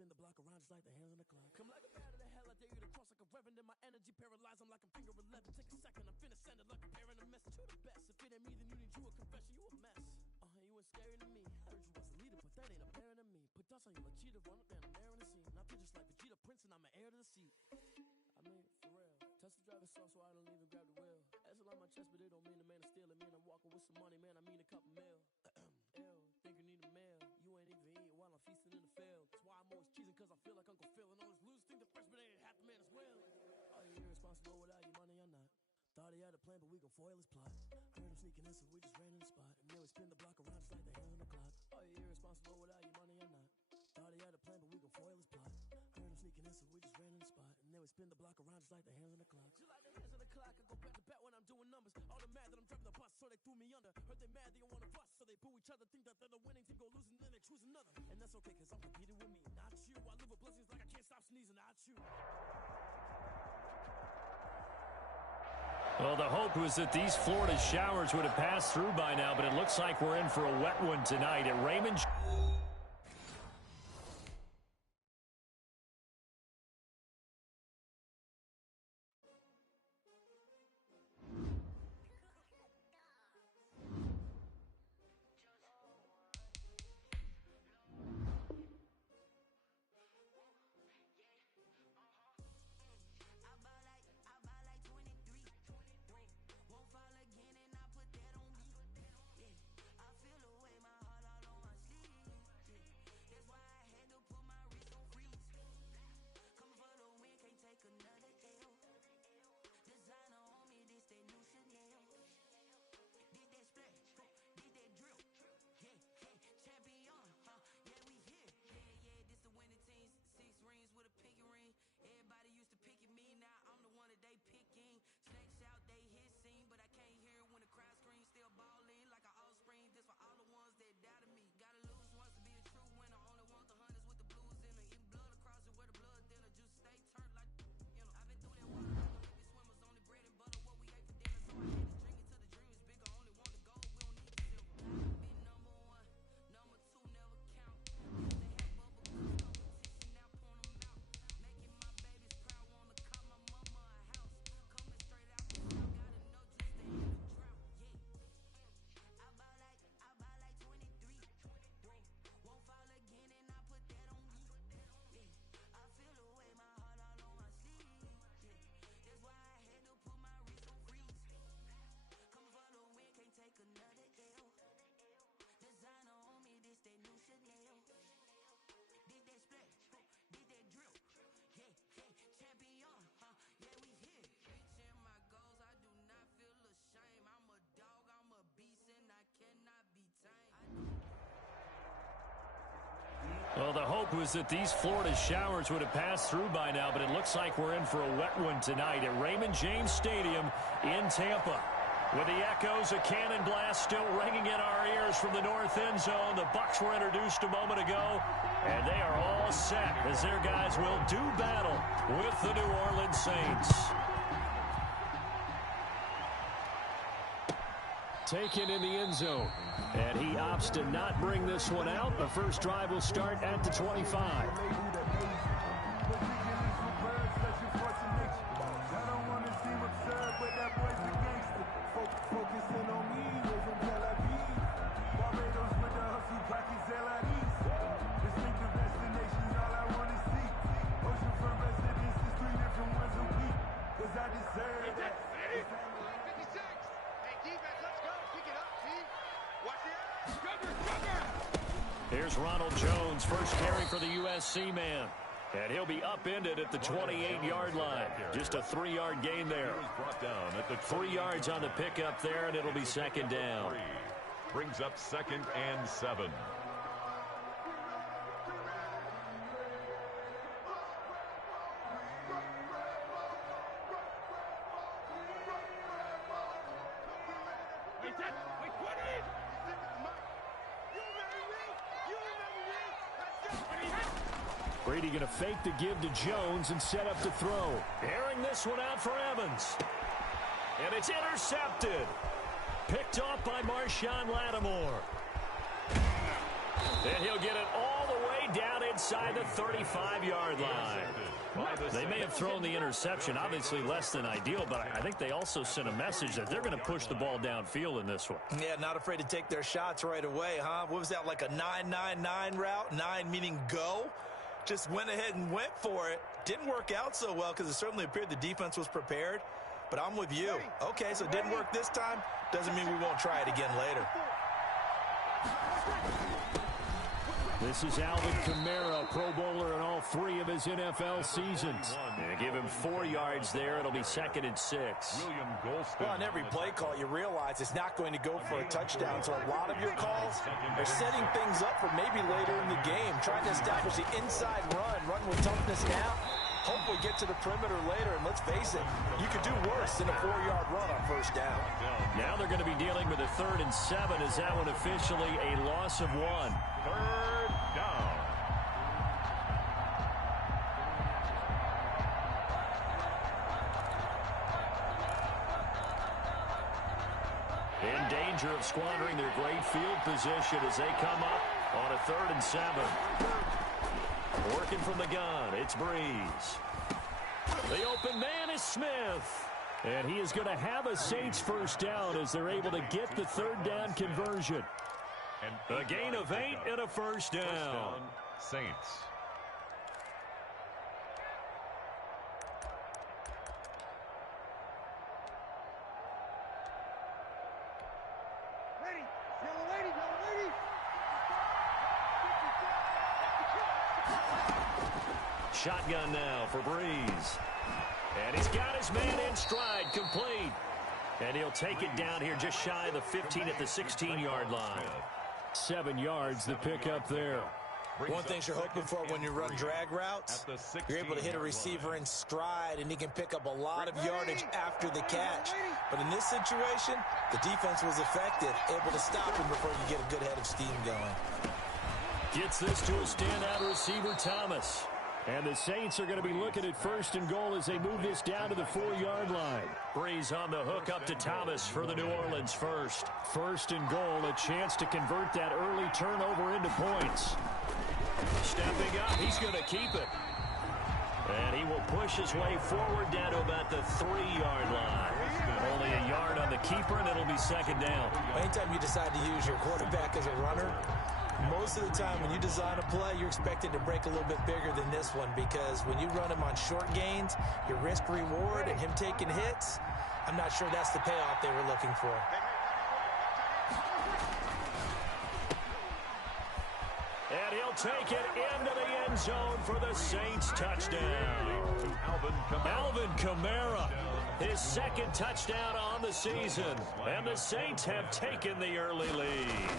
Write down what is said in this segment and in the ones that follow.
spin the block around just like the hands on the clock. Come like a bat of the hell, I dare you to cross like a reverend. In my energy paralyzed, I'm like I'm finger 11. Take a second, I'm finna send it like a parent a message. You the best, if it ain't me, then you need you a confession. You a mess. You ain't scary to me. Heard you was a leader, but that ain't apparent to me. Put dust on you like cheetah, run up there and there in the scene. I feel just like Vegeta Prince and I'm an heir to the seat. I mean, for real. Touch the driver's sauce so I don't even grab the wheel. That's on my chest, but it don't mean the man is stealing. Mean I'm walking with some money, man, I mean a couple mil. Ew, think you need a meal. You ain't even eating while I'm feasting in the field. That's why I'm always cheesing, cause I feel like Uncle Phil. And all those losers think the freshman ain't half the man as well. Are you irresponsible without your money or not? Thought he had a plan, but we gon' foil his plot. Heard him sneaking in, so we just ran in the spot. And then we spin the block around just like the hands on the clock. Are you irresponsible without your money or not? Thought he had a plan, but we gon' foil his plot. Heard him sneaking in, so we just ran in the spot. And then we spin the block around just like the hands on the clock. Just like the hands on the clock, I go back to back when I'm doing numbers. All the mad that I'm driving the bus, so they threw me under. Heard they mad, they don't wanna bust, so they boo each other. Think that they're the winning team, go losing, then they choose another. And that's okay, cause I'm competing with me, not you. I live with blessings like I can't stop sneezing, not you. Well, the hope was that these Florida showers would have passed through by now, but it looks like we're in for a wet one tonight at Raymond. Well, the hope was that these Florida showers would have passed through by now, but it looks like we're in for a wet one tonight at Raymond James Stadium in Tampa. With the echoes of cannon blast still ringing in our ears from the north end zone, the Bucs were introduced a moment ago, and they are all set as their guys will do battle with the New Orleans Saints. Taken in the end zone, and he opts to not bring this one out. The first drive will start at the 25. Here's Ronald Jones, first carry for the USC man. And he'll be upended at the 28-yard line. Just a 3-yard gain there. 3 yards on the pickup there, and it'll be second down. Brings up 2nd and 7. Brady going to fake the give to Jones and set up to throw. Airing this one out for Evans. And it's intercepted. Picked off by Marshawn Lattimore. And he'll get it all the way down inside the 35-yard line. They may have thrown the interception, obviously less than ideal, but I think they also sent a message that they're going to push the ball downfield in this one. Yeah, not afraid to take their shots right away, huh? What was that, like a 9-9-9 route? 9 meaning go? Just went ahead and went for it. Didn't work out so well because it certainly appeared the defense was prepared. But I'm with you. Okay, so it didn't work this time. Doesn't mean we won't try it again later. This is Alvin Kamara, Pro Bowler in all 3 of his NFL seasons. And give him 4 yards there. It'll be 2nd and 6. Well, on every play call, you realize it's not going to go for a touchdown. So a lot of your calls are setting things up for maybe later in the game, trying to establish the inside run with toughness now. Hope we get to the perimeter later, and let's face it, you could do worse than a 4-yard run on first down. Now they're going to be dealing with a 3rd and 7. Is that one officially a loss of 1? 3rd down. In danger of squandering their great field position as they come up on a 3rd and 7. Working from the gun, it's Breeze. The open man is Smith. And he is going to have a Saints first down as they're able to get the 3rd down conversion. A gain of 8 and a first down. Saints. Shotgun now for Breeze. And he's got his man in stride, complete. And he'll take it down here just shy of the 15 at the 16-yard line. 7 yards, the pickup there. One thing you're hoping for when you run drag routes, you're able to hit a receiver in stride, and he can pick up a lot of yardage after the catch. But in this situation, the defense was effective, able to stop him before you get a good head of steam going. Gets this to a standout receiver, Thomas. And the Saints are going to be looking at 1st and goal as they move this down to the 4-yard line. Breeze on the hook up to Thomas for the New Orleans first. 1st and goal, a chance to convert that early turnover into points. Stepping up, he's going to keep it. And he will push his way forward down to about the 3-yard line. Only a yard on the keeper, and it'll be 2nd down. Anytime you decide to use your quarterback as a runner, most of the time when you design a play, you're expected to break a little bit bigger than this one, because when you run him on short gains, your risk-reward and him taking hits, I'm not sure that's the payoff they were looking for. And he'll take it into the end zone for the Saints touchdown. Alvin Kamara, his 2nd touchdown on the season. And the Saints have taken the early lead.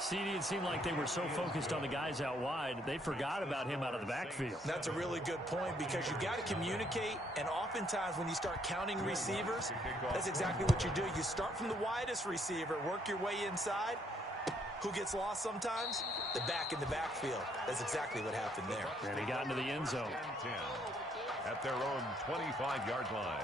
See, it seemed like they were so focused on the guys out wide, they forgot about him out of the backfield. That's a really good point, because you've got to communicate, and oftentimes when you start counting receivers, that's exactly what you do. You start from the widest receiver, work your way inside. Who gets lost sometimes? The back in the backfield. That's exactly what happened there. And he got into the end zone. 10 at their own 25-yard line.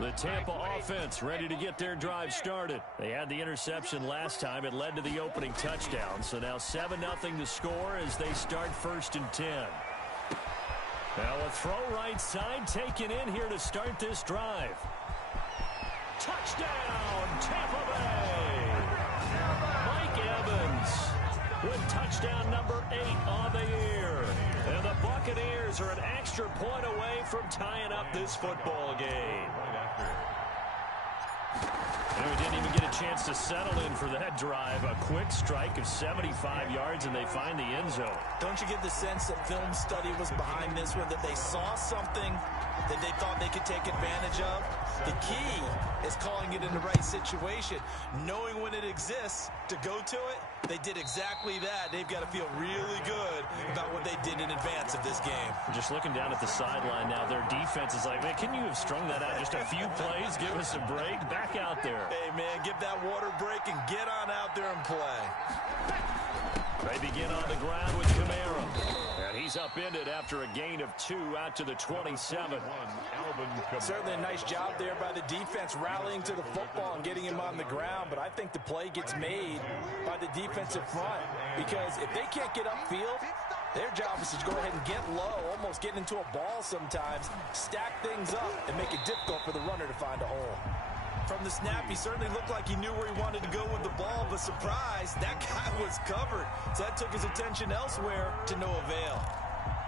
The Tampa offense ready to get their drive started. They had the interception last time. It led to the opening touchdown. So now 7-0 to score as they start 1st and 10. Now a throw right side taken in here to start this drive. Touchdown, Tampa Bay! Mike Evans with touchdown number 8 on the year. And the Buccaneers are an extra point away from tying up this football game. And we didn't even get a chance to settle in for that drive. A quick strike of 75 yards, and they find the end zone. Don't you get the sense that film study was behind this one, that they saw something that they thought they could take advantage of? The key is calling it in the right situation, knowing when it exists to go to it. They did exactly that. They've got to feel really good about what they did in advance of this game. Just looking down at the sideline now, their defense is like, man, can you have strung that out just a few plays? Give us a break. Back out there. Hey, man, give that water break and get on out there and play. They begin on the ground with Kamara. And he's upended after a gain of 2 out to the 27. Certainly a nice job there by the defense rallying to the football and getting him on the ground. But I think the play gets made by the defensive front. Because if they can't get upfield, their job is to go ahead and get low, almost get into a ball sometimes, stack things up, and make it difficult for the runner to find a hole. From the snap, he certainly looked like he knew where he wanted to go with the ball, but surprise, that guy was covered. So that took his attention elsewhere to no avail.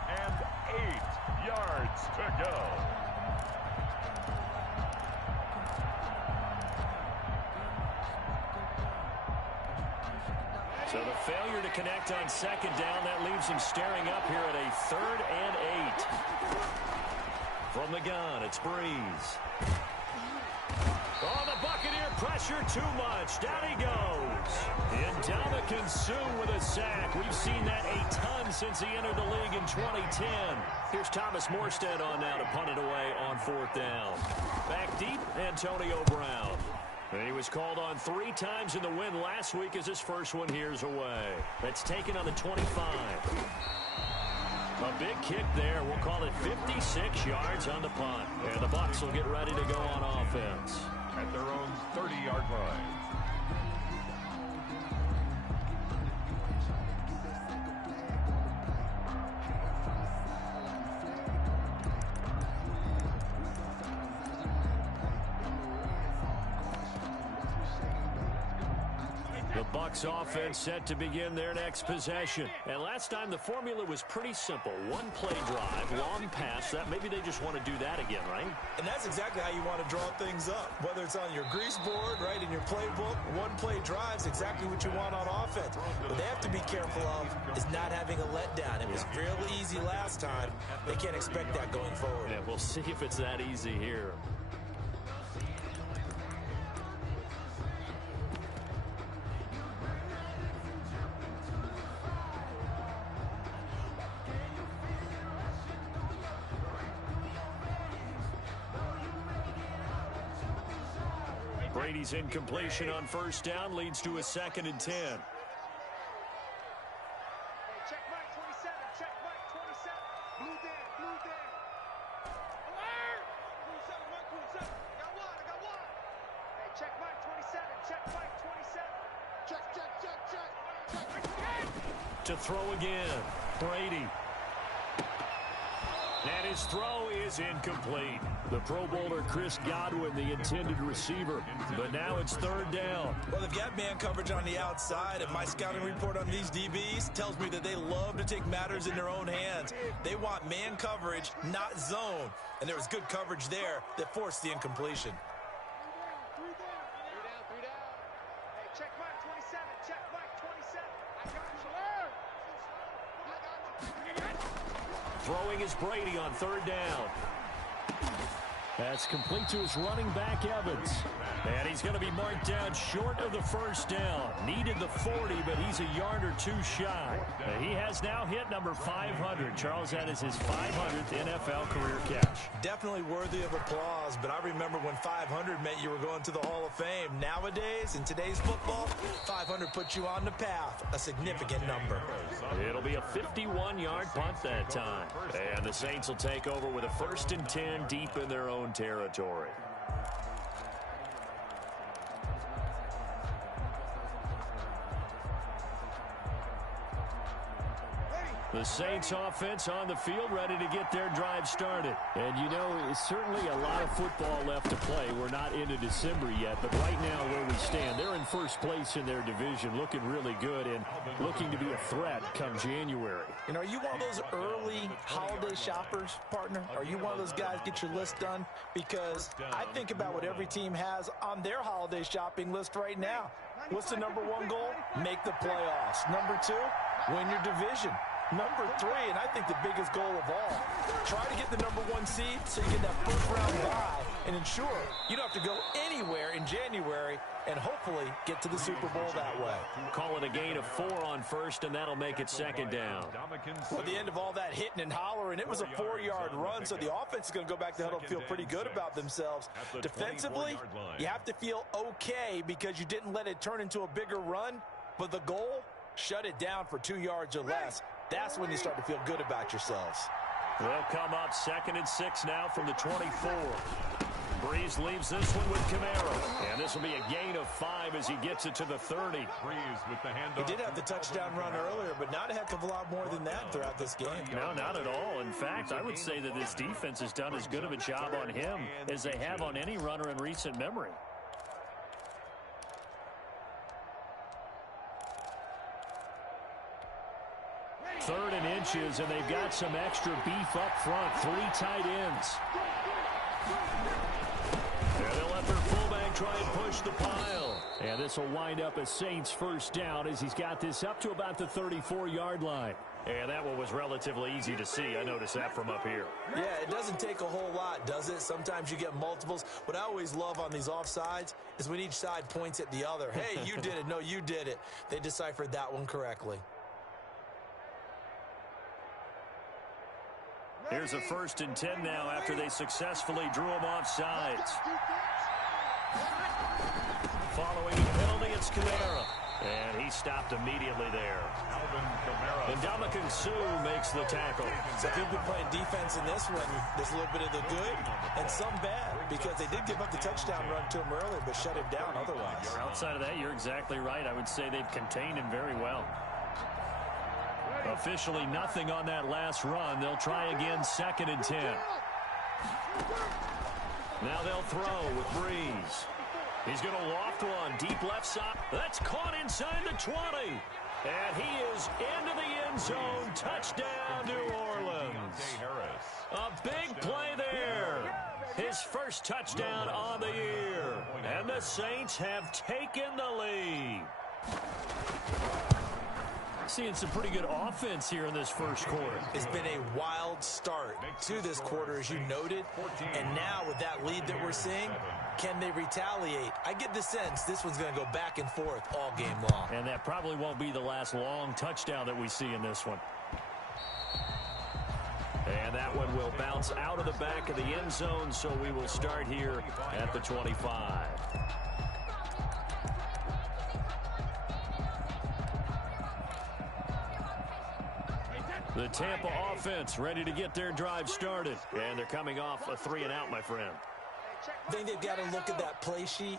And 8 yards to go. So the failure to connect on second down, that leaves him staring up here at a 3rd and 8. From the gun, it's Breeze. Oh, the Buccaneer pressure too much. Down he goes. Ndamukong Suh with a sack. We've seen that a ton since he entered the league in 2010. Here's Thomas Morstead on now to punt it away on 4th down. Back deep, Antonio Brown. And he was called on 3 times in the win last week as his first one here's away. That's taken on the 25. A big kick there. We'll call it 56 yards on the punt. And the Bucs will get ready to go on offense. At their own 30-yard line. The Bucs offense set to begin their next possession. And last time the formula was pretty simple. 1 play drive, long pass. That maybe they just want to do that again, right? And that's exactly how you want to draw things up. Whether it's on your grease board, right, in your playbook, 1 play drive is exactly what you want on offense. What they have to be careful of is not having a letdown. It was fairly easy last time. They can't expect that going forward. Yeah, we'll see if it's that easy here. Brady's incompletion on 1st down leads to a 2nd and 10. Check Mike 27, check Mike 27. Blue there. Alert! Blue 7, Mike 27. I got one. Hey, check Mike 27, check Mike 27. Check. To throw again, Brady. And his throw is incomplete. The Pro Bowler Chris Godwin, the intended receiver. But now it's 3rd down. Well, they've got man coverage on the outside, and my scouting report on these DBs tells me that they love to take matters in their own hands. They want man coverage, not zone. And there was good coverage there that forced the incompletion. 3 down. Hey, check Mike 27, check Mike 27. I got you. Throwing is Brady on 3rd down. That's complete to his running back, Evans. And he's going to be marked down short of the 1st down. Needed the 40, but he's a yard or 2 shy. He has now hit number 500. Charles, that is his 500th NFL career catch. Definitely worthy of applause, but I remember when 500 meant you were going to the Hall of Fame. Nowadays, in today's football, 500 puts you on the path, a significant number. It'll be a 51-yard punt that time. And the Saints will take over with a 1st and 10 deep in their own territory. The Saints offense on the field, ready to get their drive started. And you know, it's certainly a lot of football left to play. We're not into December yet, but right now where we stand, they're in 1st place in their division, looking really good and looking to be a threat come January. And are you one of those early holiday shoppers, partner? Are you one of those guys get your list done? Because I think about what every team has on their holiday shopping list right now. What's the number 1 goal? Make the playoffs. Number 2, win your division. Number 3, and I think the biggest goal of all, try to get the number 1 seed so you get that 1st round bye and ensure you don't have to go anywhere in January and hopefully get to the Super Bowl that way. Call it a gain of 4 on 1st, and that'll make it 2nd down. Well, at the end of all that hitting and hollering, it was a 4-yard run, so the offense is going to go back to huddle and feel pretty good about themselves. Defensively, you have to feel okay because you didn't let it turn into a bigger run, but the goal Shut it down for 2 yards or less. That's when you start to feel good about yourselves. They'll come up 2nd and 6 now from the 24. Breeze leaves this one with Kamara. And this will be a gain of 5 as he gets it to the 30. Breeze with the handoff. He did have the touchdown run earlier, but not a heck of a lot more than that throughout this game. No, not at all. In fact, I would say that this defense has done as good of a job on him as they have on any runner in recent memory. Third and inches, and they've got some extra beef up front. 3 tight ends. And they'll let their fullback try and push the pile. And this will wind up a Saints first down as he's got this up to about the 34-yard line. And that one was relatively easy to see. I noticed that from up here. Yeah, it doesn't take a whole lot, does it? Sometimes you get multiples. What I always love on these offsides is when each side points at the other. Hey, you did it. No, you did it. They deciphered that one correctly. Here's a 1st and 10 now after they successfully drew him off sides. Following the penalty, it's Kamara. And he stopped immediately there. And Ndamukong Suh makes the tackle. So if you've been playing defense in this one, there's a little bit of the good and some bad, because they did give up the touchdown run to him earlier, but shut him down otherwise. Outside of that, you're exactly right. I would say they've contained him very well. Officially nothing on that last run. They'll try again, 2nd and 10. Now they'll throw with Breeze. He's going to loft one deep left side. That's caught inside the 20. And he is into the end zone. Touchdown, New Orleans. A big play there. His first touchdown on the year. And the Saints have taken the lead. Seeing some pretty good offense here in this first quarter. It's been a wild start to this quarter, as you noted. And now with that lead that we're seeing, can they retaliate? I get the sense this one's going to go back and forth all game long. And that probably won't be the last long touchdown that we see in this one. And that one will bounce out of the back of the end zone, so we will start here at the 25. The Tampa offense ready to get their drive started. And they're coming off a 3-and-out, my friend. I think they've got to look at that play sheet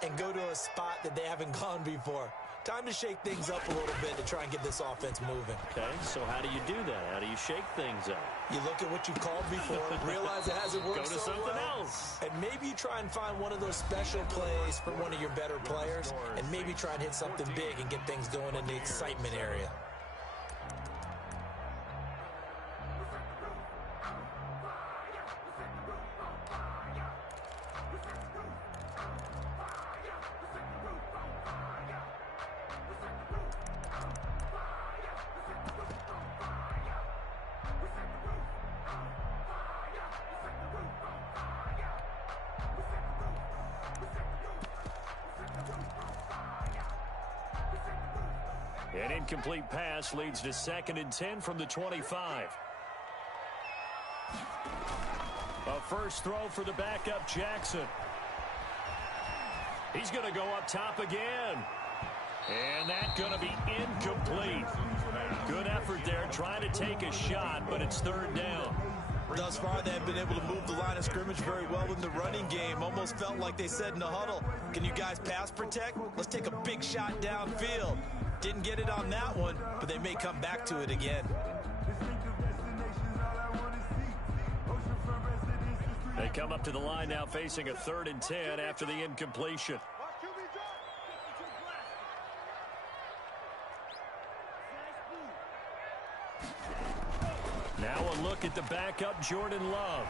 and go to a spot that they haven't gone before. Time to shake things up a little bit to try and get this offense moving. Okay, so how do you do that? How do you shake things up? You look at what you called before, realize it hasn't worked Go to so something well, else. and maybe you try and find one of those special plays for one of your better players, and maybe try and hit something big and get things going in the excitement area. An incomplete pass leads to 2nd and 10 from the 25. A first throw for the backup Jackson. He's going to go up top again. And that's going to be incomplete. Good effort there, trying to take a shot, but it's 3rd down. Thus far, they have been able to move the line of scrimmage very well in the running game. Almost felt like they said in the huddle, can you guys pass protect? Let's take a big shot downfield. Didn't get it on that one, but they may come back to it again. They come up to the line now facing a 3rd and 10 after the incompletion. Now a look at the backup Jordan Love.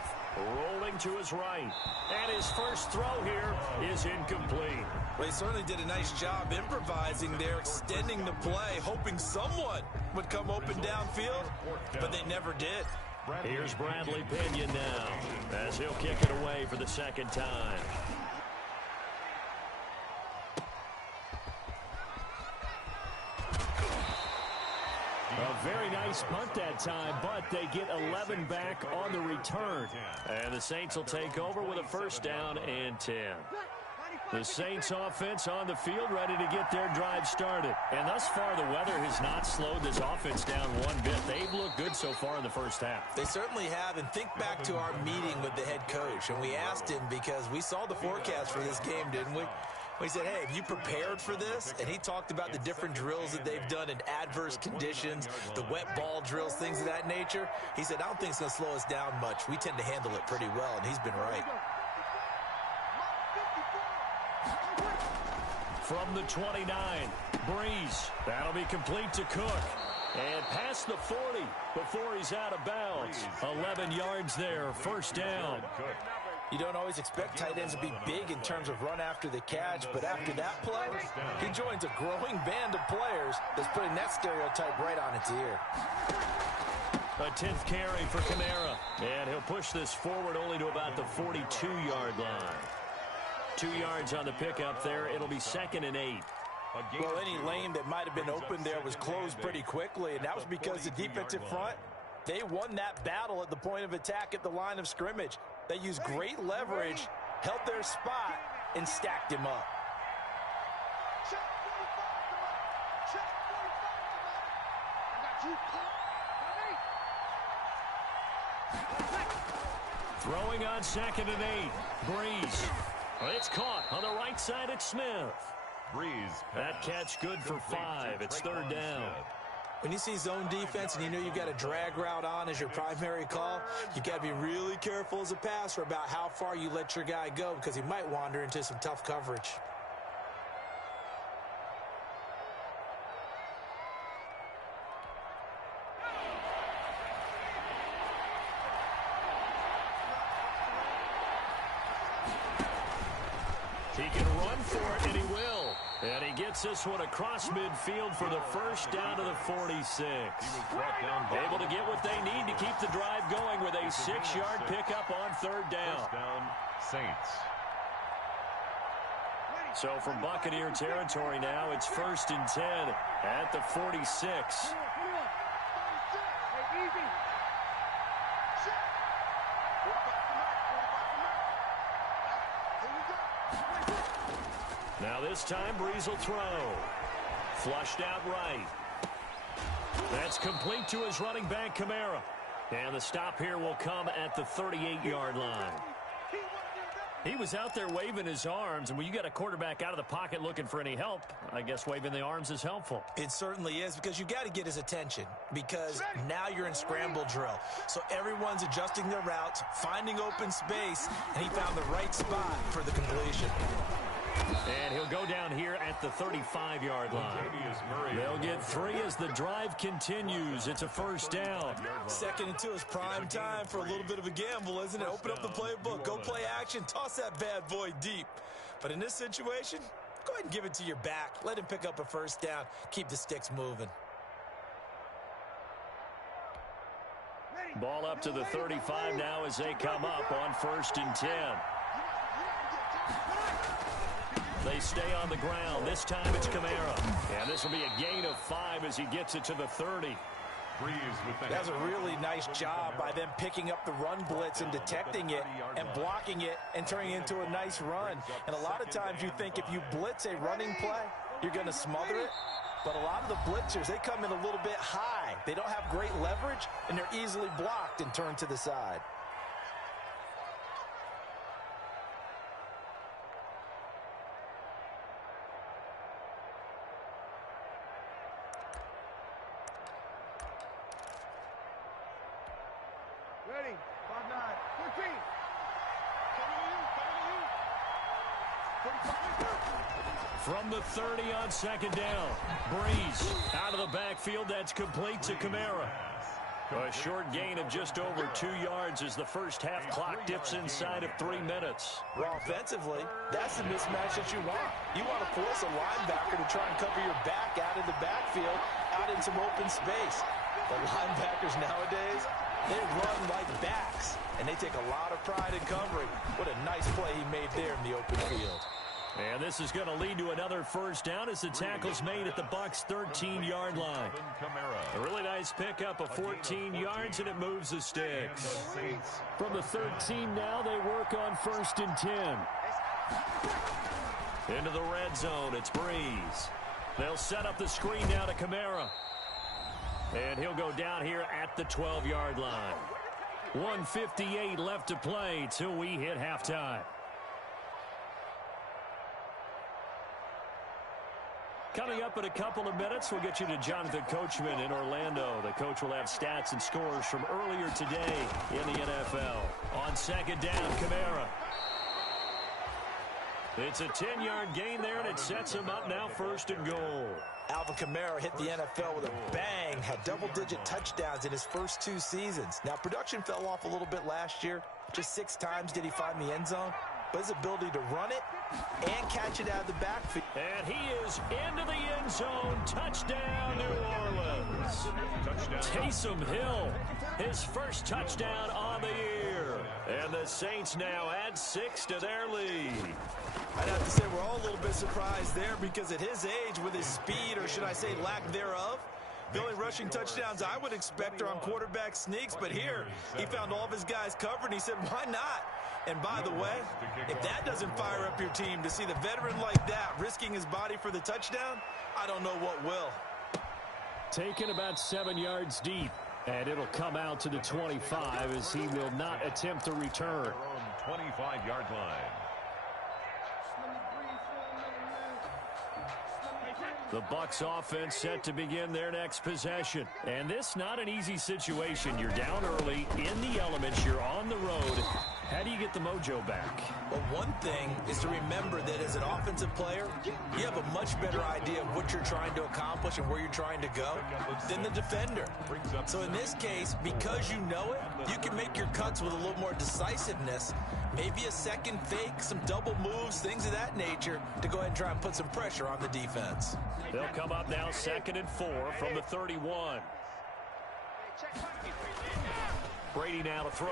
Rolling to his right. And his first throw here is incomplete. Well, he certainly did a nice job improvising there, extending the play, hoping someone would come open downfield, but they never did. Here's Bradley Pinion now, as he'll kick it away for the 2nd time. A very nice punt that time, but they get 11 back on the return. And the Saints will take over with a 1st down and 10. The Saints offense on the field, ready to get their drive started. And thus far, the weather has not slowed this offense down one bit. They've looked good so far in the first half. They certainly have. And think back to our meeting with the head coach. And we asked him, because we saw the forecast for this game, didn't we? We said, hey, have you prepared for this? And he talked about the different drills that they've done in adverse conditions, the wet ball drills, things of that nature. He said, I don't think it's going to slow us down much. We tend to handle it pretty well, and he's been right. From the 29, Breeze. That'll be complete to Cook. And past the 40 before he's out of bounds. 11 yards there, first down. You don't always expect tight ends to be big in terms of run after the catch, but after that play, he joins a growing band of players that's putting that stereotype right on its ear. A 10th carry for Kamara. And he'll push this forward only to about the 42-yard line. 2 yards on the pickup there. It'll be 2nd and 8. Well, any lane that might have been open there was closed pretty quickly, and that was because the defensive front, they won that battle at the point of attack at the line of scrimmage. They used great leverage, held their spot, and stacked him up. Throwing on 2nd and 8. Breeze. It's caught on the right side at Smith. Breeze. That catch good for 5. It's 3rd down. When you see zone defense and you know you've got a drag route on as your primary call, you got to be really careful as a passer about how far you let your guy go, because he might wander into some tough coverage. He can run for it, and he will. And he gets this one across midfield for the first down to the 46. Able to get what they need to keep the drive going with a 6-yard pickup on 3rd down. First down, Saints. So from Buccaneer territory now, it's 1st and 10 at the 46. Now this time, Breeze will throw. Flushed out right. That's complete to his running back, Kamara. And the stop here will come at the 38-yard line. He was out there waving his arms, and when you got a quarterback out of the pocket looking for any help, I guess waving the arms is helpful. It certainly is, because you got to get his attention, because now you're in scramble drill. So everyone's adjusting their routes, finding open space, and he found the right spot for the completion. And he'll go down here at the 35-yard line. They'll get 3 as the drive continues. It's a first down. 2nd and 2 is prime time for a little bit of a gamble, isn't it? Open up the playbook, go play action, toss that bad boy deep. But in this situation, go ahead and give it to your back. Let him pick up a first down. Keep the sticks moving. Ball up to the 35 now as they come up on 1st and 10. They stay on the ground. This time it's Kamara. And this will be a gain of 5 as he gets it to the 30. That's a really nice job by them picking up the run blitz and detecting it and blocking it and turning it into a nice run. And a lot of times you think if you blitz a running play, you're going to smother it. But a lot of the blitzers, they come in a little bit high. They don't have great leverage, and they're easily blocked and turned to the side. Ready, 5-9, 14. From the 30 on 2nd down. Breeze out of the backfield. That's complete to Kamara. A short gain of just over 2 yards as the first half clock dips inside of 3 minutes. Well, offensively, that's the mismatch that you want. You want to force a linebacker to try and cover your back out of the backfield, out in some open space. The linebackers nowadays, they run like backs, and they take a lot of pride in covering. What a nice play he made there in the open field. And this is going to lead to another first down as the tackle's made at the Bucs' 13-yard line. A really nice pickup of 14 yards, and it moves the sticks. From the 13 now, they work on 1st and 10. Into the red zone, it's Breeze. They'll set up the screen now to Kamara. And he'll go down here at the 12-yard line. 1:58 left to play till we hit halftime. Coming up in a couple of minutes, we'll get you to Jonathan Coachman in Orlando. The coach will have stats and scores from earlier today in the NFL. On second down, Kamara. It's a 10-yard gain there, and it sets him up now 1st and goal. Alvin Kamara hit the NFL with a bang, had double-digit touchdowns in his first 2 seasons. Now, production fell off a little bit last year. Just 6 times did he find the end zone. But his ability to run it and catch it out of the backfield. And he is into the end zone. Touchdown, New Orleans. Taysom Hill, his first touchdown on the year. And the Saints now add 6 to their lead. I'd have to say we're all a little bit surprised there because at his age, with his speed, or should I say lack thereof, the only rushing touchdowns I would expect are on quarterback sneaks. But here, he found all of his guys covered, and he said, why not? And by the way, if that doesn't fire up your team to see the veteran like that risking his body for the touchdown, I don't know what will. Taken about 7 yards deep, and it'll come out to the 25 as he will not attempt to return. 25-yard line. The Bucs offense set to begin their next possession. And this not an easy situation. You're down early, in the elements, you're on the road. How do you get the mojo back? Well, one thing is to remember that as an offensive player, you have a much better idea of what you're trying to accomplish and where you're trying to go than the defender. So in this case, because you know it, you can make your cuts with a little more decisiveness. Maybe a second fake, some double moves, things of that nature to go ahead and try and put some pressure on the defense. They'll come up now 2nd and 4 from the 31. Brady now to throw.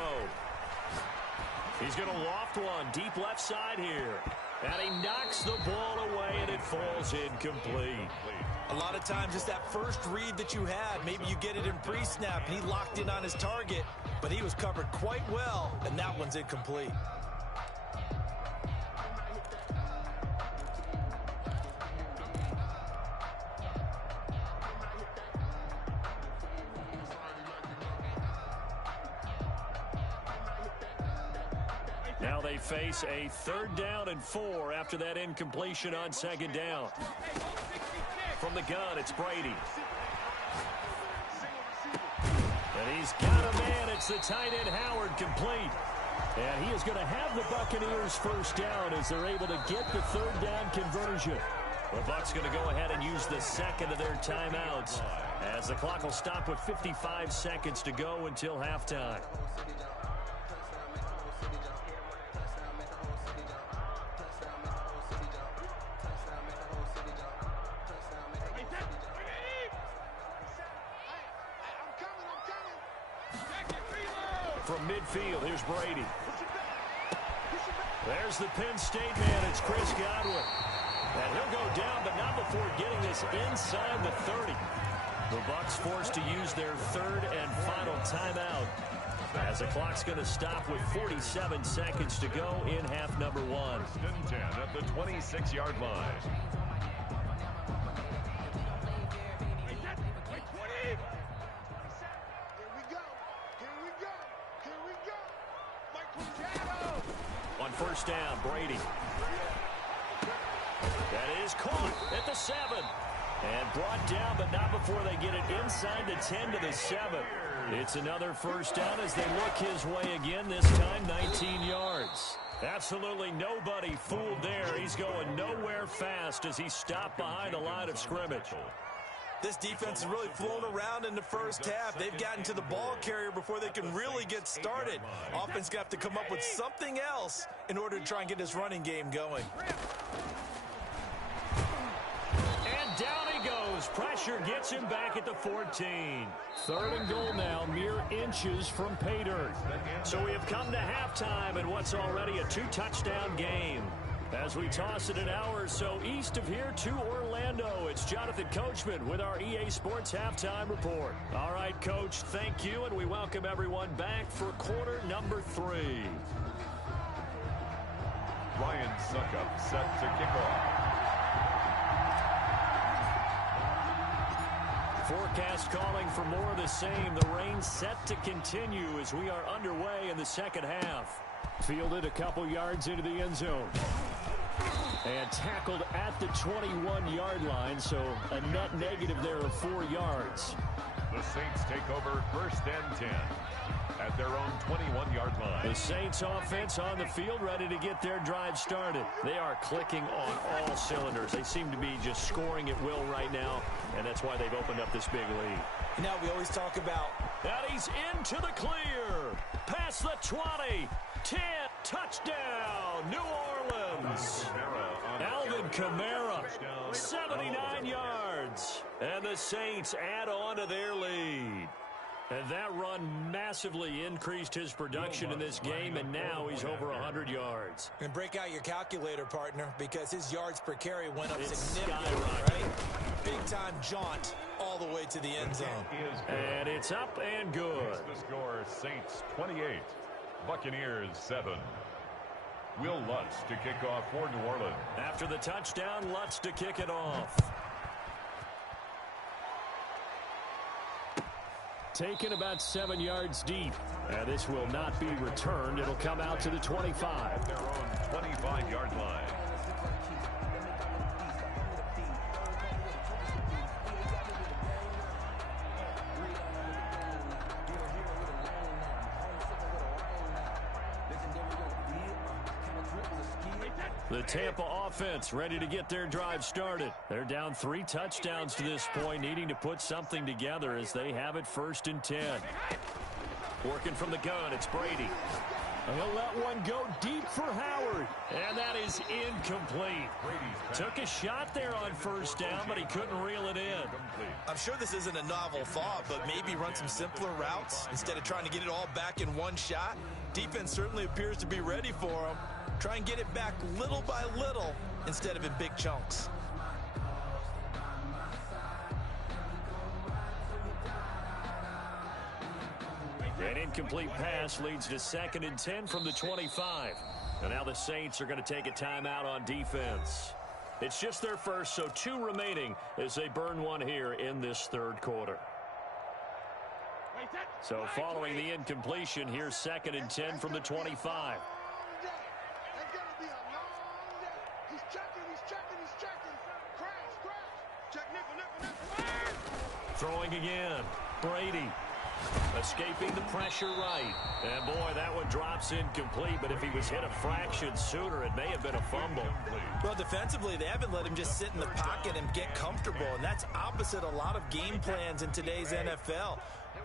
He's going to loft one deep left side here. And he knocks the ball away, and it falls incomplete. A lot of times it's that first read that you had. Maybe you get it in pre-snap, and he locked in on his target, but he was covered quite well, and that one's incomplete. Now they face a 3rd down and 4 after that incompletion on 2nd down. From the gun, it's Brady. And he's got a man. It's the tight end Howard complete. And he is going to have the Buccaneers 1st down as they're able to get the 3rd down conversion. The Bucs going to go ahead and use the 2nd of their timeouts as the clock will stop with 55 seconds to go until halftime. From midfield, here's Brady. There's the Penn State man. It's Chris Godwin. And he'll go down, but not before getting this inside the 30. The Bucs forced to use their 3rd and final timeout as the clock's going to stop with 47 seconds to go in half number 1. 10 at the 26-yard line. On 1st down, Brady. That is caught at the 7. And brought down, but not before they get it inside the 10 to the 7. It's another 1st down as they look his way again, this time 19 yards. Absolutely nobody fooled there. He's going nowhere fast as he stopped behind the line of scrimmage. This defense has really flown around in the first half. They've gotten to the ball carrier before they can really get started. Offense going to have to come up with something else in order to try and get this running game going. And down he goes. Pressure gets him back at the 14. 3rd and goal now, mere inches from pay dirt. So we have come to halftime in what's already a 2-touchdown game. As we toss it an hour or so east of here to Orlando, it's Jonathan Coachman with our EA Sports Halftime Report. All right, Coach, thank you, and we welcome everyone back for quarter number 3. Ryan Suckup set to kick off. Forecast calling for more of the same. The rain set to continue as we are underway in the second half. Fielded a couple yards into the end zone. And tackled at the 21-yard line, so a net negative there of 4 yards. The Saints take over 1st and 10 at their own 21-yard line. The Saints offense on the field, ready to get their drive started. They are clicking on all cylinders. They seem to be just scoring at will right now, and that's why they've opened up this big lead. Now we always talk about... And he's into the clear. Past the 20. 10. Touchdown, New Orleans. Alvin Kamara, 79 yards. And the Saints add on to their lead. And that run massively increased his production in this game, and now he's over 100 yards. And break out your calculator, partner, because his yards per carry went up It's significantly, skyrocketing. right? Big-time jaunt all the way to the end zone. And it's up and good. The score, Saints 28, Buccaneers 7. Will Lutz to kick off for New Orleans. After the touchdown, Lutz to kick it off. Taken about 7 yards deep. And this will not be returned. It'll come out to the 25. Their own 25-yard line. The Tampa offense ready to get their drive started. They're down 3 touchdowns to this point, needing to put something together as they have it 1st and 10. Working from the gun, it's Brady. And he'll let one go deep for Howard. And that is incomplete. Took a shot there on 1st down, but he couldn't reel it in. I'm sure this isn't a novel thought, but maybe run some simpler routes instead of trying to get it all back in one shot. Defense certainly appears to be ready for him. Try and get it back little by little instead of in big chunks. An incomplete pass leads to 2nd and 10 from the 25. And now the Saints are going to take a timeout on defense. It's just their first, so 2 remaining as they burn one here in this 3rd quarter. So following the incompletion, here's 2nd and 10 from the 25. Throwing again. Brady escaping the pressure right. And boy, that one drops incomplete, but if he was hit a fraction sooner, it may have been a fumble. Well, defensively, they haven't let him just sit in the pocket and get comfortable, and that's opposite a lot of game plans in today's NFL.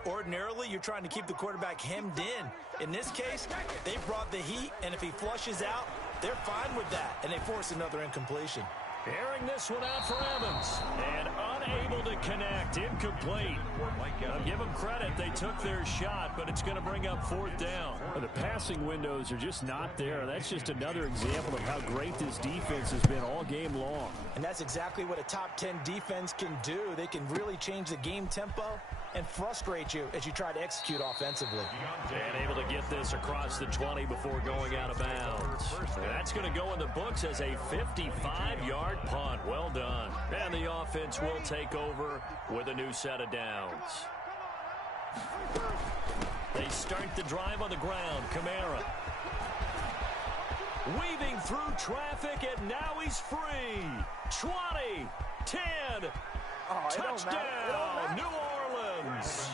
Ordinarily, you're trying to keep the quarterback hemmed in. In this case, they brought the heat, and if he flushes out, they're fine with that, and they force another incompletion. Airing this one out for Evans. And unable to connect. Incomplete. I'll give them credit. They took their shot, but it's going to bring up 4th down. The passing windows are just not there. That's just another example of how great this defense has been all game long. And that's exactly what a top 10 defense can do. They can really change the game tempo and frustrate you as you try to execute offensively. And able to get this across the 20 before going out of bounds. And that's going to go in the books as a 55-yard punt. Well done. And the offense will take over with a new set of downs. They start the drive on the ground. Kamara weaving through traffic, and now he's free. 20, 10, touchdown, New Orleans.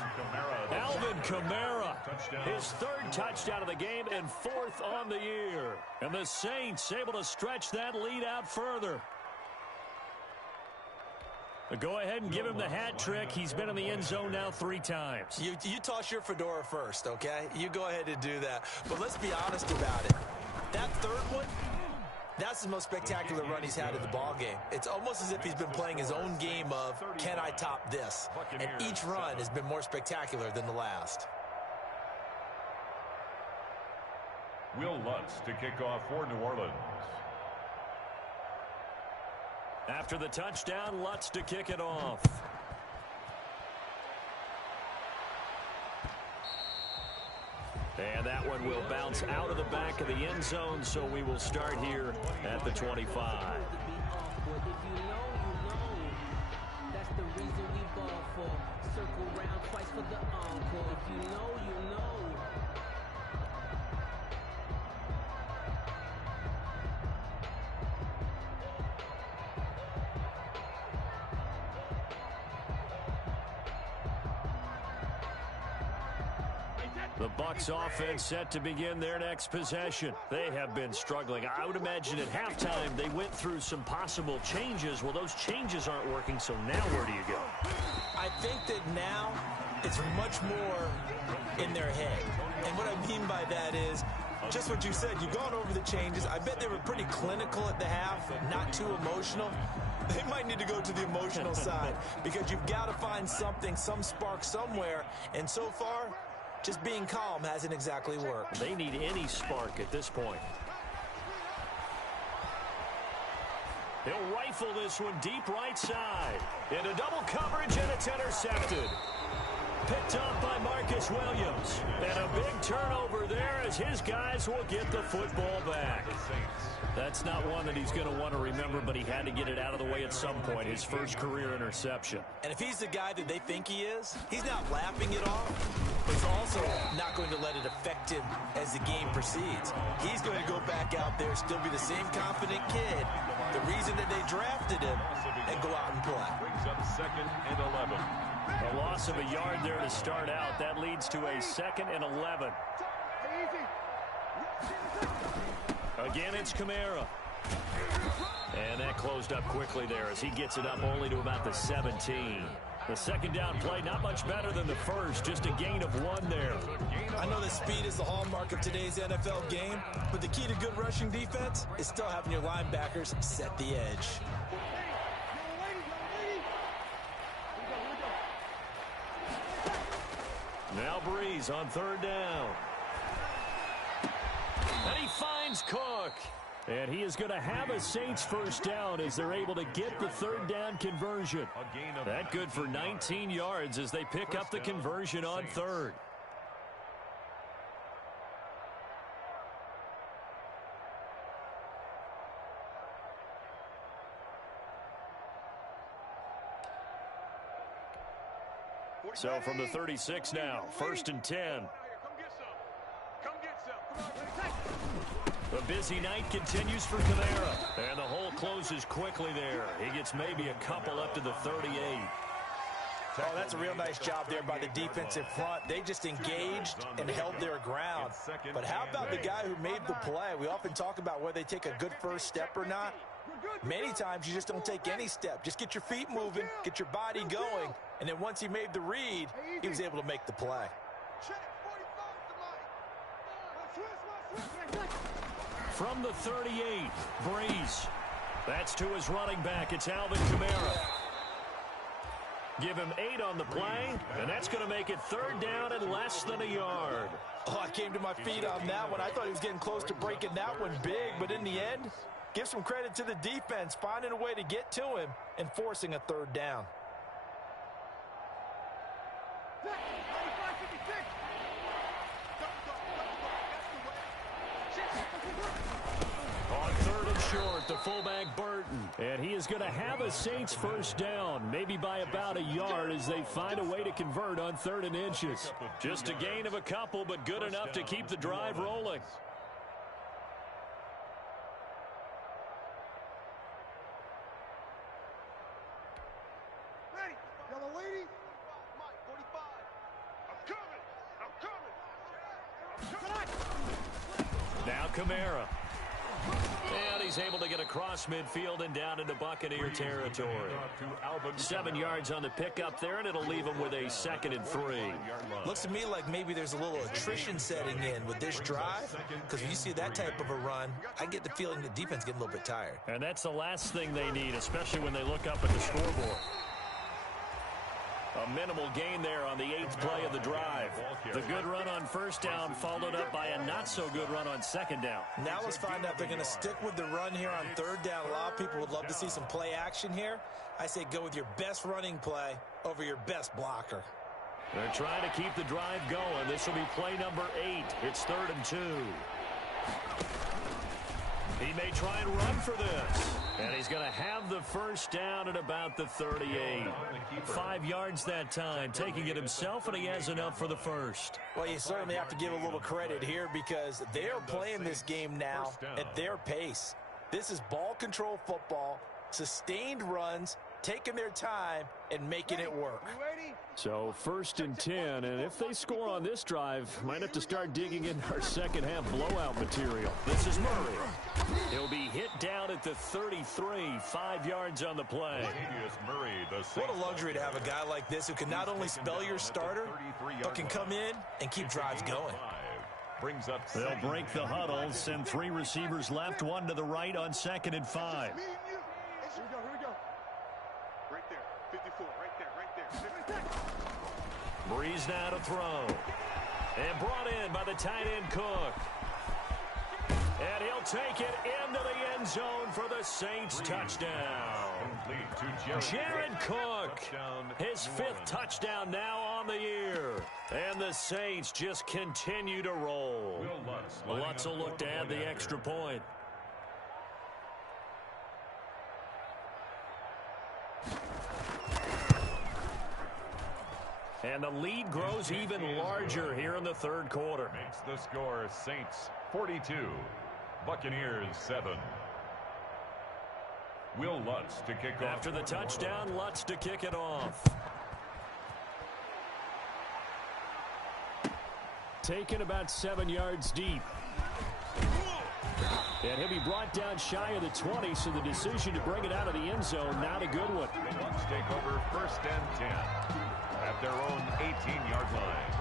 Alvin Kamara, his 3rd touchdown of the game and 4th on the year. And the Saints able to stretch that lead out further. Go ahead and give him the hat trick. He's been in the end zone now 3 times. You toss your fedora first, okay? You go ahead and do that. But let's be honest about it. That 3rd one, that's the most spectacular run he's had in the ball game. It's almost as if he's been playing his own game of, can I top this? And each run has been more spectacular than the last. Will Lutz to kick off for New Orleans. After the touchdown, Lutz to kick it off. And that one will bounce out of the back of the end zone, so we will start here at the 25. That's the reason we ball for. Circle round twice for the encore. If you know, you know. The Bucs offense set to begin their next possession. They have been struggling. I would imagine at halftime they went through some possible changes. Well, those changes aren't working, so now where do you go? I think that now it's much more in their head. And what I mean by that is just what you said. You've gone over the changes. I bet they were pretty clinical at the half, not too emotional. They might need to go to the emotional side because you've got to find something, some spark somewhere. And so far, just being calm hasn't exactly worked. They need any spark at this point. He'll rifle this one deep right side. Into double coverage, and it's intercepted. Picked up by Marcus Williams. And a big turnover there as his guys will get the football back. That's not one that he's going to want to remember, but he had to get it out of the way at some point, his first career interception. And if he's the guy that they think he is, he's not laughing it off, but he's also not going to let it affect him as the game proceeds. He's going to go back out there, still be the same confident kid, the reason that they drafted him, and go out and play. Brings up 2nd and 11. A loss of a yard there to start out. That leads to a 2nd and 11. Again, it's Kamara. And that closed up quickly there as he gets it up only to about the 17. The second down play, not much better than the first, just a gain of 1 there. I know that speed is the hallmark of today's NFL game, but the key to good rushing defense is still having your linebackers set the edge. Now Breeze on 3rd down. And he finds Cook. And he is going to have a Saints first down as they're able to get the 3rd down conversion. That good for 19 yards as they pick up the conversion on 3rd. So from the 36 now, 1st and 10. The busy night continues for Kamara. And the hole closes quickly there. He gets maybe a couple up to the 38. Oh, that's a real nice job there by the defensive front. They just engaged and held their ground. But how about the guy who made the play? We often talk about whether they take a good first step or not. Many times you just don't take any step. Just get your feet moving, get your body going, and then once he made the read, he was able to make the play. From the 38, Breeze. That's to his running back. It's Alvin Kamara. Give him 8 on the play, and that's going to make it 3rd down and less than a yard. Oh, I came to my feet on that one. I thought he was getting close to breaking that one big, but in the end, give some credit to the defense, finding a way to get to him and forcing a 3rd down. On 3rd and short, the fullback Burton. And he is going to have a Saints first down, maybe by about a yard as they find a way to convert on 3rd and inches. Just a gain of a couple, but good enough to keep the drive rolling. Now Kamara. And he's able to get across midfield and down into Buccaneer territory. 7 yards on the pickup there, and it'll leave him with a 2nd and 3. Looks to me like maybe there's a little attrition setting in with this drive, because when you see that type of a run, I get the feeling the defense getting a little bit tired. And that's the last thing they need, especially when they look up at the scoreboard. A minimal gain there on the 8th play of the drive. The good run on 1st down followed up by a not-so-good run on 2nd down. Now let's find out if they're going to stick with the run here on 3rd down. A lot of people would love to see some play action here. I say go with your best running play over your best blocker. They're trying to keep the drive going. This will be play number 8. It's 3rd and 2. He may try and run for this. And he's going to have the first down at about the 38. 5 yards that time, taking it himself, and he has enough for the first. Well, you certainly have to give a little credit here because they are playing this game now at their pace. This is ball control football, sustained runs, taking their time and making it work. So 1st and 10, and if they score on this drive, might have to start digging in our second half blowout material. This is Murray. He'll be hit down at the 33, 5 yards on the play. What a luxury to have a guy like this who can not only spell your starter, but can come in and keep drives going. They'll break the huddle, send 3 receivers left, 1 to the right on 2nd and 5. Here we go. Right there, 54, right there. Breeze now to throw. And brought in by the tight end Cook. And he'll take it into the end zone for the Saints touchdown. Jared Cook, his 5th touchdown now on the year. And the Saints just continue to roll. Lutz will look to add the extra point. And the lead grows even larger here in the 3rd quarter. Makes the score Saints 42, Buccaneers 7. Will Lutz to kick off. After the touchdown, Lutz to kick it off. Taken about 7 yards deep. And he'll be brought down shy of the 20, so the decision to bring it out of the end zone, not a good one. The Bucs take over 1st and 10 at their own 18-yard line.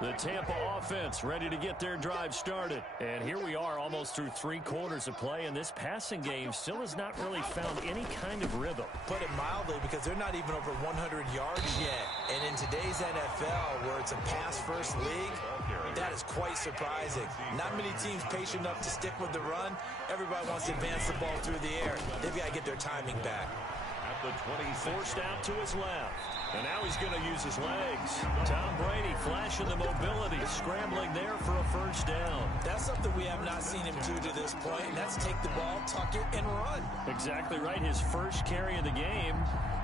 The Tampa offense ready to get their drive started. And here we are almost through 3 quarters of play, and this passing game still has not really found any kind of rhythm. Put it mildly, because they're not even over 100 yards yet. And in today's NFL, where it's a pass-first league, that is quite surprising. Not many teams patient enough to stick with the run. Everybody wants to advance the ball through the air. They've got to get their timing back. At the 20, forced out to his left. And now he's going to use his legs. Tom Brady flashing the mobility, scrambling there for a first down. That's something we have not seen him do to this point, and that's take the ball, tuck it, and run. Exactly right. His first carry of the game.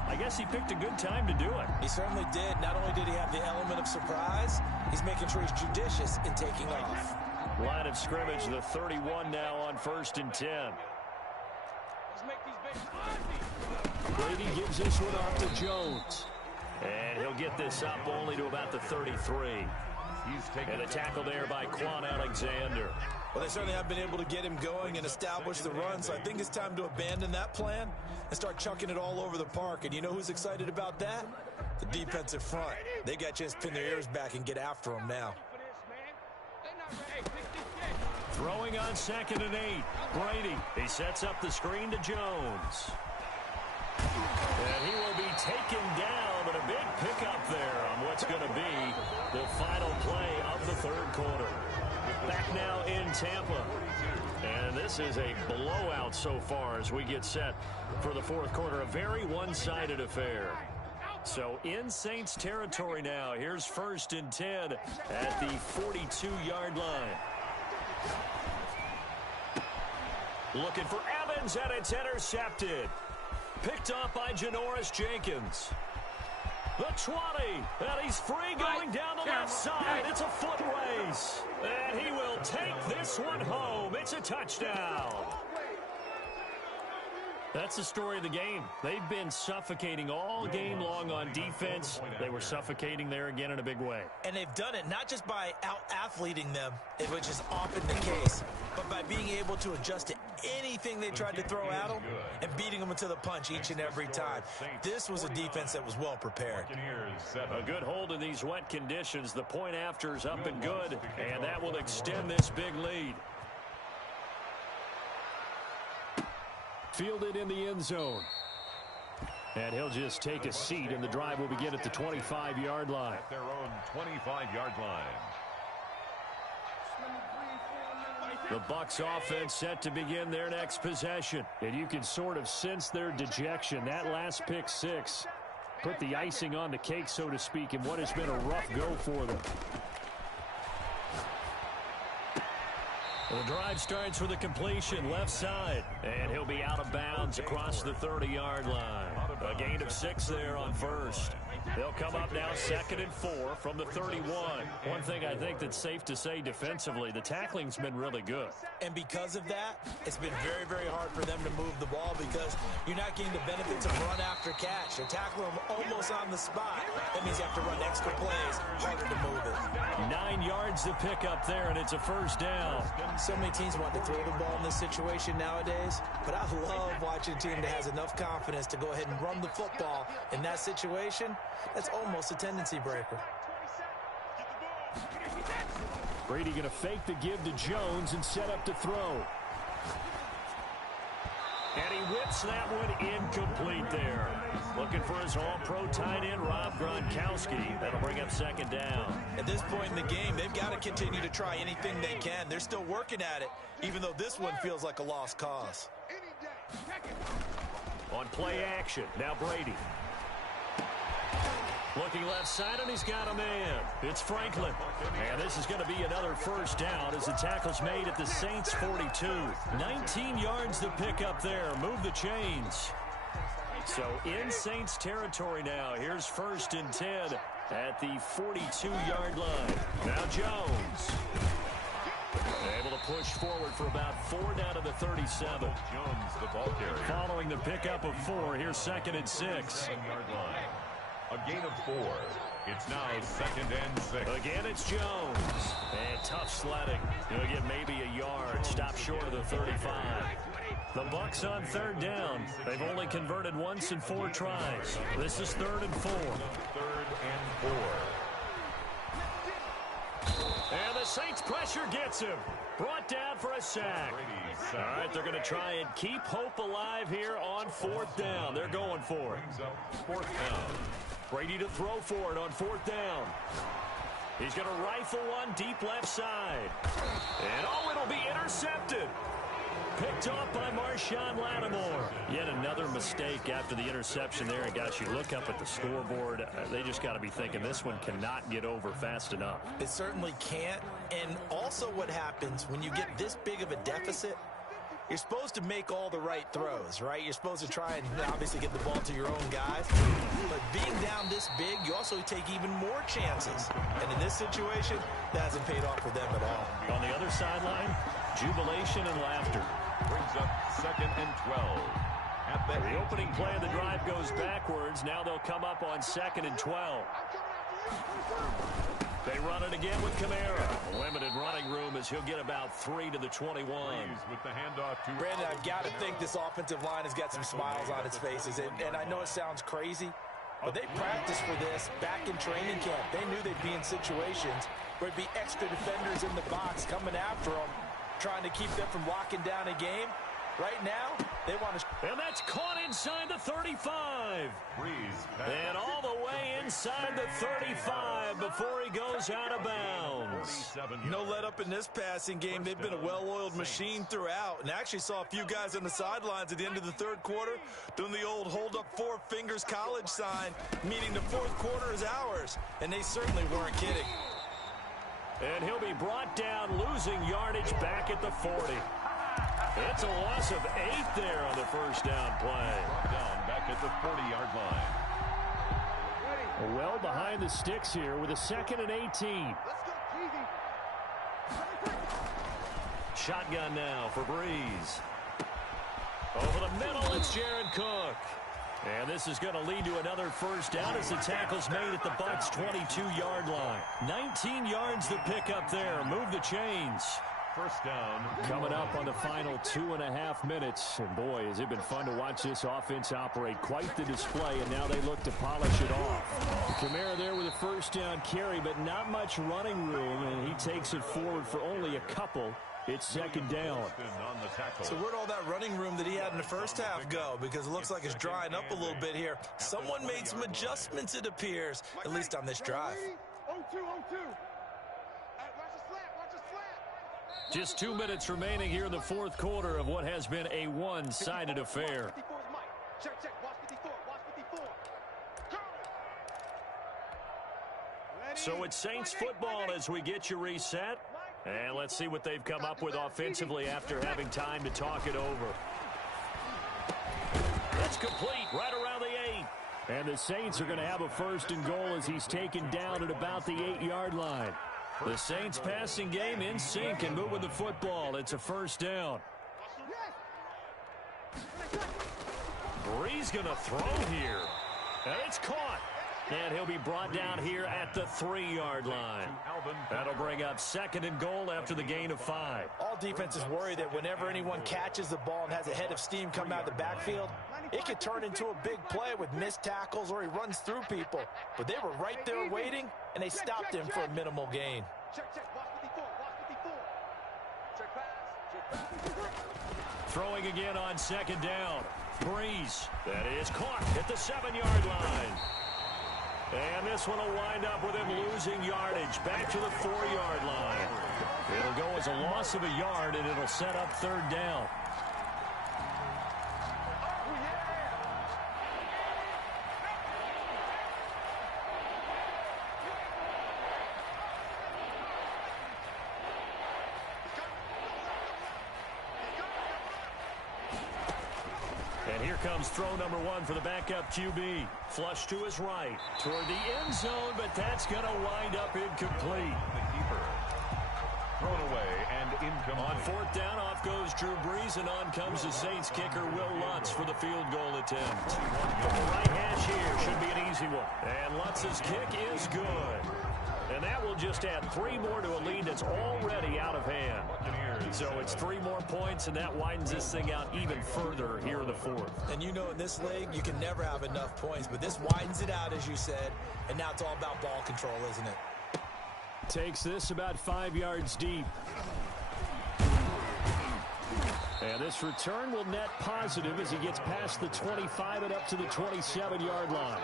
I guess he picked a good time to do it. He certainly did. Not only did he have the element of surprise, he's making sure he's judicious in taking off. Line of scrimmage, the 31 now on 1st and 10. Let's make these babies Brady gives this one off to Jones. And he'll get this up only to about the 33. And a tackle there by Quan Alexander. Well, they certainly have been able to get him going and establish the run, so I think it's time to abandon that plan and start chucking it all over the park. And you know who's excited about that? The defensive front. They got a chance to pin their ears back and get after him now. Throwing on 2nd and 8. Brady, he sets up the screen to Jones. And he will be taken down, but a big pickup there on what's going to be the final play of the 3rd quarter. Back now in Tampa. And this is a blowout so far as we get set for the 4th quarter. A very one-sided affair. So in Saints territory now. Here's 1st and 10 at the 42-yard line. Looking for Evans, and it's intercepted. Picked up by Janoris Jenkins. The 20, and he's free going down the left side. It's a foot race. And he will take this one home. It's a touchdown. That's the story of the game. They've been suffocating all game long on defense. They were suffocating there again in a big way. And they've done it not just by out-athleting them, which is often the case, but by being able to adjust to anything they tried to throw at them and beating them into the punch each and every time. This was a defense that was well prepared. A good hold in these wet conditions. The point after is up and good, and that will extend this big lead. Fielded in the end zone. And he'll just take a seat, and the drive will begin at the 25-yard line. At their own 25-yard line. The Bucs offense set to begin their next possession. And you can sort of sense their dejection. That last pick six put the icing on the cake, so to speak, in what has been a rough go for them. The drive starts with a completion left side, and he'll be out of bounds across the 30-yard line. A gain of 6 there on first. They'll come up now 2nd and 4 from the 31. One thing I think that's safe to say defensively, the tackling's been really good. And because of that, it's been very, very hard for them to move the ball because you're not getting the benefits of run after catch. They're tackling them almost on the spot. That means you have to run extra plays, harder to move it. 9 yards to pick up there, and it's a first down. So many teams want to throw the ball in this situation nowadays, but I love watching a team that has enough confidence to go ahead and run the football in that situation. That's almost a tendency breaker. Brady going to fake the give to Jones and set up to throw. And he whips that one incomplete there. Looking for his all-pro tight end, Rob Gronkowski. That'll bring up 2nd down. At this point in the game, they've got to continue to try anything they can. They're still working at it, even though this one feels like a lost cause. On play action, now Brady. Looking left side, and he's got a man. It's Franklin. And this is going to be another first down as the tackle's made at the Saints' 42. 19 yards to pick up there. Move the chains. So in Saints territory now. Here's 1st and 10 at the 42-yard line. Now Jones. Able to push forward for about 4 down to the 37. Jones, the ball carrier. Following the pickup of 4, here's 2nd and 6. 7-yard line. A gain of 4. It's now 2nd and 6. Again, it's Jones. And tough sledding. He'll get maybe a yard. Stop short of the 35. The Bucs on 3rd down. They've only converted once in 4 tries. This is 3rd and 4. 3rd and 4. And the Saints pressure gets him. Brought down for a sack. All right, they're going to try and keep hope alive here on 4th down. They're going for it. 4th down. Brady to throw for it on 4th down. He's going to rifle one deep left side. And it'll be intercepted. Picked off by Marshawn Lattimore. Yet another mistake after the interception there. And guys, you look up at the scoreboard, they just got to be thinking this one cannot get over fast enough. It certainly can't. And also what happens when you get this big of a deficit, you're supposed to make all the right throws, right? You're supposed to try and obviously get the ball to your own guys. But being down this big, you also take even more chances. And in this situation, that hasn't paid off for them at all. On the other sideline, jubilation and laughter. Brings up 2nd and 12. At The opening play of the drive goes backwards. Now they'll come up on 2nd and 12. They run it again with Kamara. Limited running room as he'll get about 3 to the 21. with the handoff to Brandon, I've got to think this offensive line has got some smiles on its faces. And I know it sounds crazy, but they practiced for this back in training camp. They knew they'd be in situations where it'd be extra defenders in the box coming after them, trying to keep them from locking down a game. Right now, they want to... And that's caught inside the 35. And all the way inside the 35 before he goes out of bounds. No let up in this passing game. They've been a well-oiled machine throughout. And actually saw a few guys on the sidelines at the end of the 3rd quarter doing the old hold up 4 fingers college sign, meaning the 4th quarter is ours. And they certainly weren't kidding. And he'll be brought down, losing yardage back at the 40. It's a loss of 8 there on the first down play. down back at the 40-yard line. Well behind the sticks here with a 2nd and 18. Shotgun now for Breeze. Over the middle, it's Jared Cook. And this is going to lead to another first down as the tackle's made at the Bucs' 22-yard line. 19 yards to pick up there. Move the chains. First down. Coming up on the final 2.5 minutes. And boy, has it been fun to watch this offense operate. Quite the display, and now they look to polish it off. Kamara there with a first down carry, but not much running room, and he takes it forward for only a couple. It's 2nd down. So where'd all that running room that he had in the first half go? Because it looks like it's drying up a little bit here. Someone made some adjustments, it appears, at least on this drive. 0-2, 0-2. Watch the slant, watch the slant. Just 2 minutes remaining here in the fourth quarter of what has been a one-sided affair. Check, check. Watch 54. Watch 54. Go! So it's Saints football as we get you reset. And let's see what they've come up with offensively after having time to talk it over. That's complete right around the 8. And the Saints are going to have a first and goal as he's taken down at about the 8-yard line. The Saints passing game in sync and moving the football. It's a first down. Bree's going to throw here. And it's caught. And he'll be brought down here at the 3-yard line. That'll bring up second and goal after the gain of 5. All defenses worry that whenever anyone catches the ball and has a head of steam come out of the backfield, it could turn into a big play with missed tackles or he runs through people. But they were right there waiting, and they stopped him for a minimal gain. Check, check. Watch 54. Watch 54. Check pass. Check pass. Throwing again on second down. Breeze. That is caught at the 7-yard line. And this one will wind up with him losing yardage back to the 4-yard line. It'll go as a loss of a yard, and it'll set up third down. And here comes throw number 1 for the backup QB. Flush to his right toward the end zone, but that's going to wind up incomplete. The keeper. Thrown away and incomplete. On fourth down, off goes Drew Brees, and on comes the Saints kicker, Will Lutz, for the field goal attempt. From the right hash here should be an easy one. And Lutz's kick is good. And that will just add 3 more to a lead that's already out of hand. So it's 3 more points, and that widens this thing out even further here in the fourth. And you know in this league, you can never have enough points, but this widens it out, as you said, and now it's all about ball control, isn't it? Takes this about 5 yards deep. And this return will net positive as he gets past the 25 and up to the 27-yard line.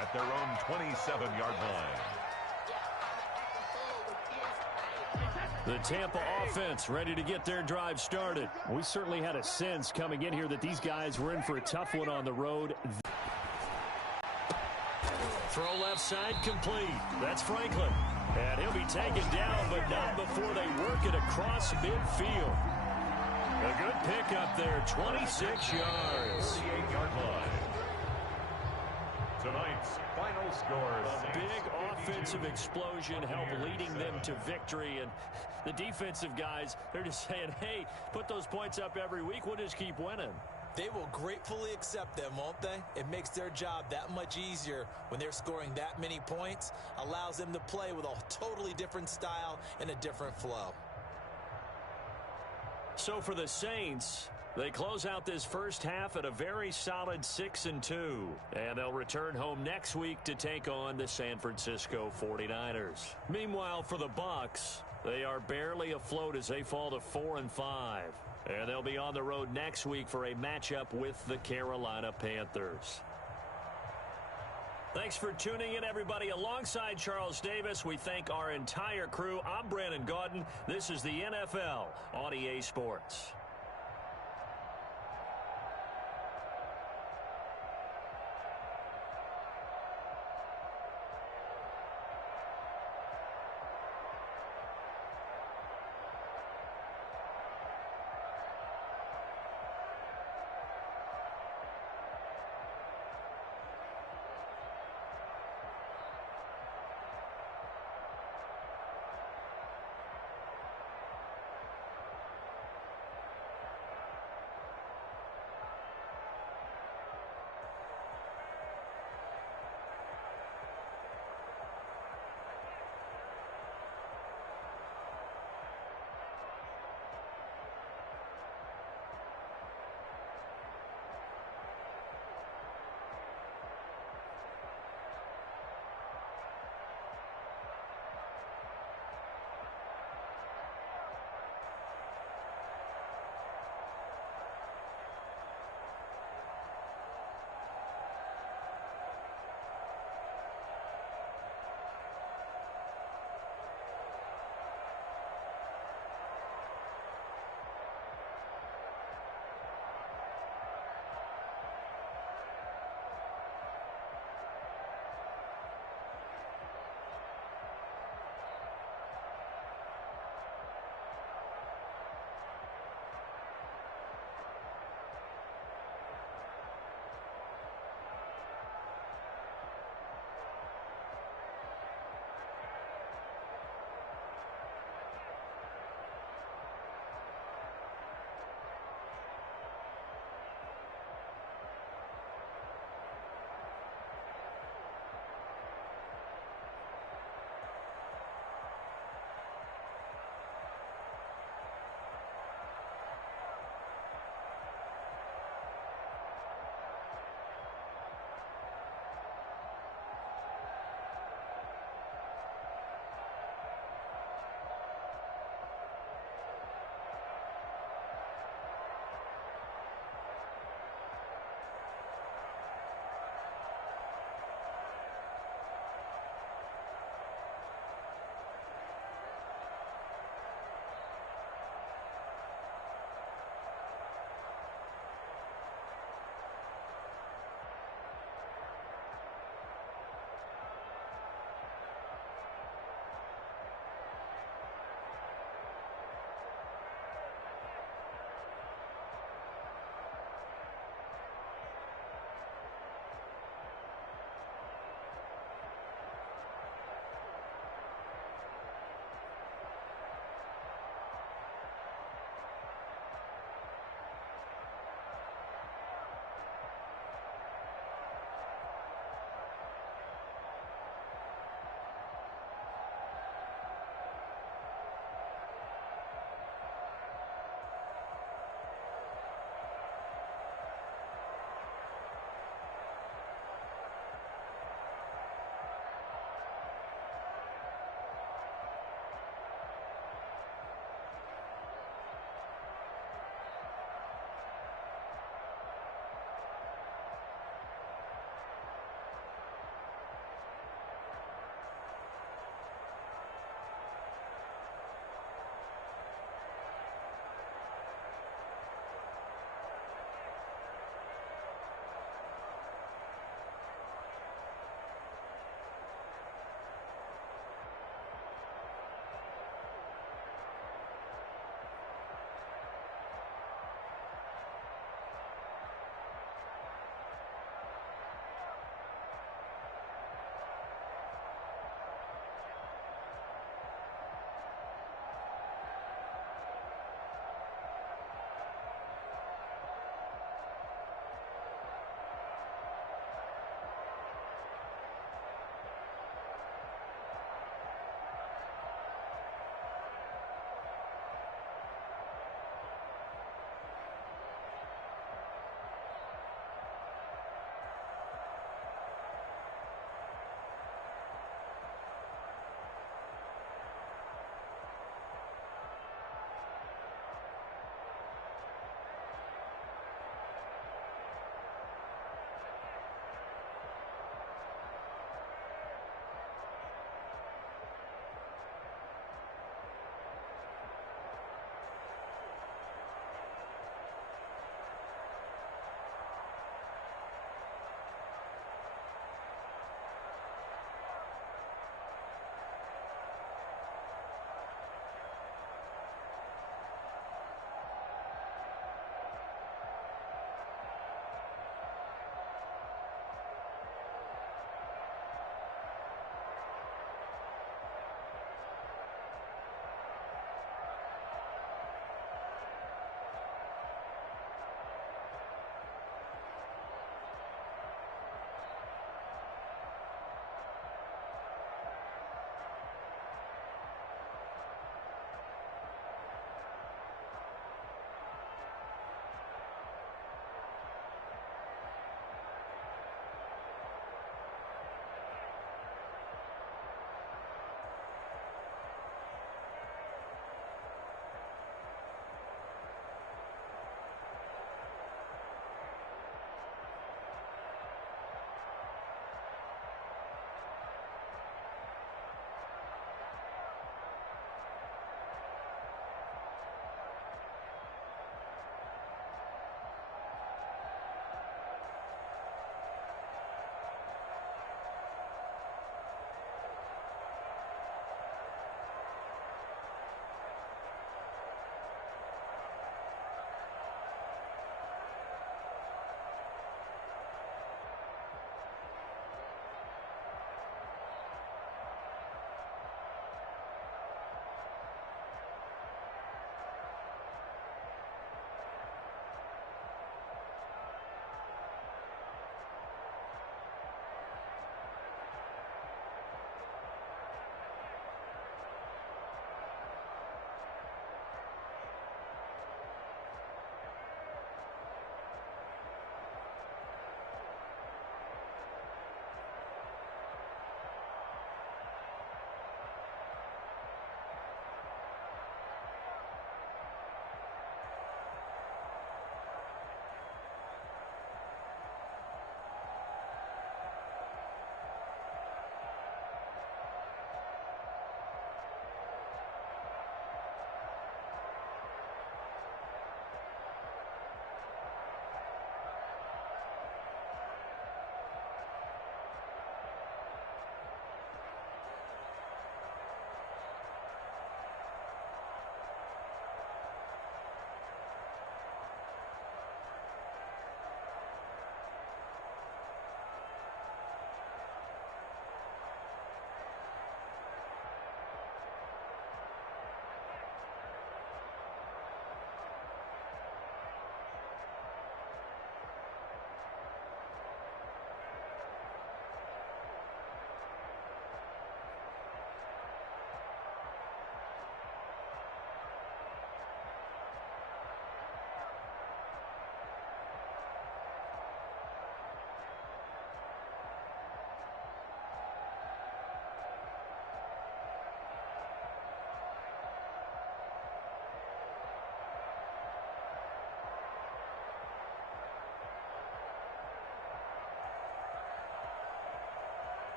At their own 27-yard line. The Tampa offense ready to get their drive started. We certainly had a sense coming in here that these guys were in for a tough one on the road. Throw left side complete. That's Franklin. And he'll be taken down, but not before they work it across midfield. A good pickup there, 26 yards. 38-yard line. Tonight's final score. A big offensive explosion helped leading them to victory. And the defensive guys, they're just saying, hey, put those points up every week. We'll just keep winning. They will gratefully accept them, won't they? It makes their job that much easier when they're scoring that many points. Allows them to play with a totally different style and a different flow. So for the Saints, they close out this first half at a very solid 6-2. And they'll return home next week to take on the San Francisco 49ers. Meanwhile, for the Bucs, they are barely afloat as they fall to 4-5. And they'll be on the road next week for a matchup with the Carolina Panthers. Thanks for tuning in, everybody. Alongside Charles Davis, we thank our entire crew. I'm Brandon Gaudin. This is the NFL on EA Sports.